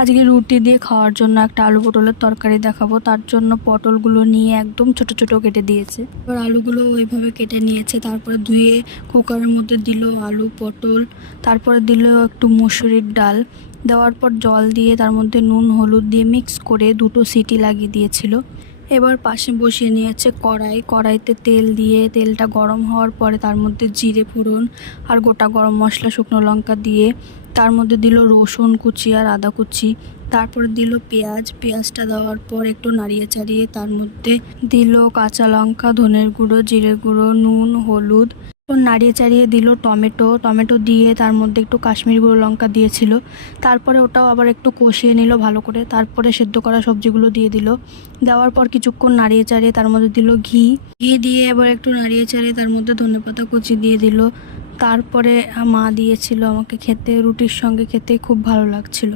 আজকে রুটি দিয়ে খাওয়ার জন্য একটা আলু পটলের তরকারি দেখাবো। তার জন্য পটলগুলো নিয়ে একদম ছোট ছোট কেটে দিয়েছে। এবার আলুগুলো ওইভাবে কেটে নিয়েছে, তারপরে ধুয়ে কুকারের মধ্যে দিল আলু পটল, তারপরে দিল একটু মুসুরির ডাল, দেওয়ার পর জল দিয়ে তার মধ্যে নুন হলুদ দিয়ে মিক্স করে 2টো সিটি লাগিয়ে দিয়েছিল। এবার পাশে বসিয়ে নিয়েছে কড়াইতে তেল দিয়ে তেলটা গরম হওয়ার পরে তার মধ্যে জিরে ফোড়ন আর গোটা গরম মশলা শুকনো লঙ্কা দিয়ে তার মধ্যে দিল রসুন কুচি আর আদা কুচি, তারপরে দিল পেঁয়াজটা দেওয়ার পর একটু নাড়িয়ে চাড়িয়ে তার মধ্যে দিল কাঁচা লঙ্কা, ধনের গুঁড়ো, জিরে গুঁড়ো, নুন, হলুদ, নাড়িয়ে চাড়িয়ে দিল টমেটো দিয়ে তার মধ্যে একটু কাশ্মীরি গুঁড়ো লঙ্কা দিয়েছিল। তারপরে ওটাও আবার একটু কষিয়ে নিল ভালো করে, তারপরে সেদ্ধ করা সবজিগুলো দিয়ে দিল। দেওয়ার পর কিছুক্ষণ নাড়িয়ে চাড়িয়ে তার মধ্যে দিল ঘি দিয়ে এবার একটু নাড়িয়ে চাড়িয়ে তার মধ্যে ধনেপাতা কুচি দিয়ে দিল। তারপরে মা দিয়েছিল আমাকে খেতে, রুটির সঙ্গে খেতে খুব ভালো লাগছিল।